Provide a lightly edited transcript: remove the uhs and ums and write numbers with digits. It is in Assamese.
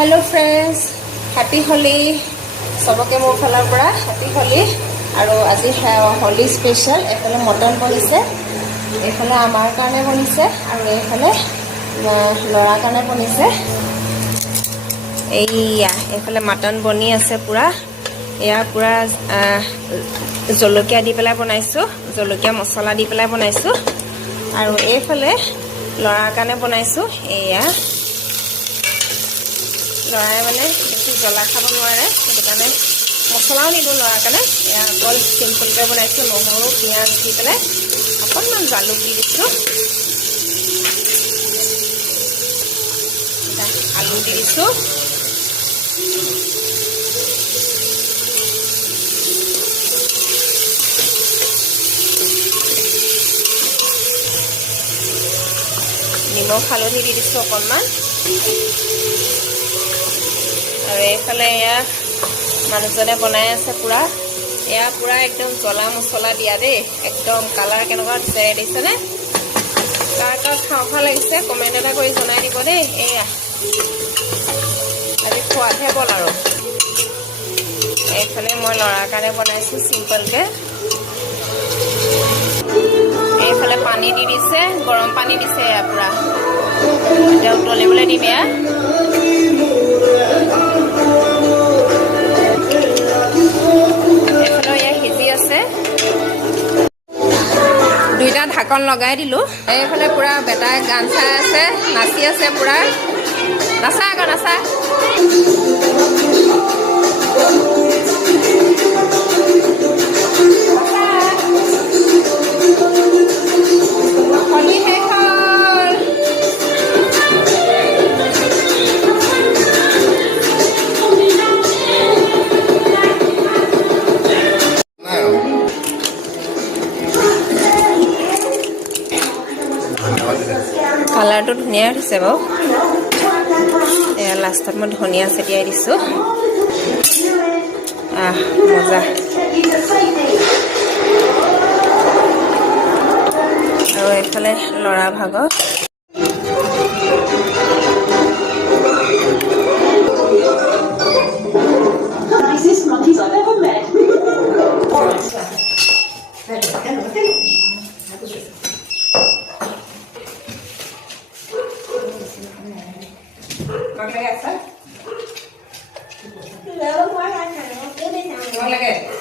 हेलो फ्रेंड्स हैप्पी होली सबके मोर फाলৰ পৰা हैप्पी होली আৰু আজি होली स्पेशल এফালে মটন বনিছে এফালে আমাৰ কাৰণে বনিছে আৰু এফালে লৰা কাৰণে বনিছে এইয়া এফালে মটন বনি আছে পুৰা এয়া পুৰা জলকীয়া দি পেলাই বনাইছো জলকীয়া মছলা দি পেলাই বনাইছো আৰু এফালে লৰা কাৰণে বনাইছো এয়া লৰাই মানে বেছি জ্বলা খাব নোৱাৰে সেইটো কাৰণে মছলাও নিদো লৰা কাৰণে এয়া অকল চিম্পলকৈ বনাইছো নহৰু পিঁয়াজ দি পেলাই অকণমান জালুক দি দিছো আলু দি দিছো নিমখ হালধি দি দিছো অকণমান আৰু এইফালে এয়া মানুহজনে বনাই আছে পুৰা এয়া পুৰা একদম জ্বলা মছলা দিয়া দেই একদম কালাৰ কেনেকুৱা দিছেনে কাৰ খাওঁ লাগিছে কমেণ্ট এটা কৰি জনাই দিব দেই এয়া আজি খোৱাতহে বল আৰু এইফালে মই লৰাৰ কাৰণে বনাইছো চিম্পলকে এইফালে পানী দি দিছে গৰম পানী দিছে এয়া পুৰা এতিয়া উতলিবলৈ দিম এয়া দুইটা ঢাকন লগাই দিলো এইফালে পুৰা বেটাই গান চাই আছে নাচি আছে পুৰা নাচা আকৌ নাচা কালাৰটো ধুনীয়া হৈছে বাৰু এয়া লাষ্টত মই ধনিয়া ছটিয়াই দিছো মজা আৰু এইফালে লৰা ভাগৰ Con lagi.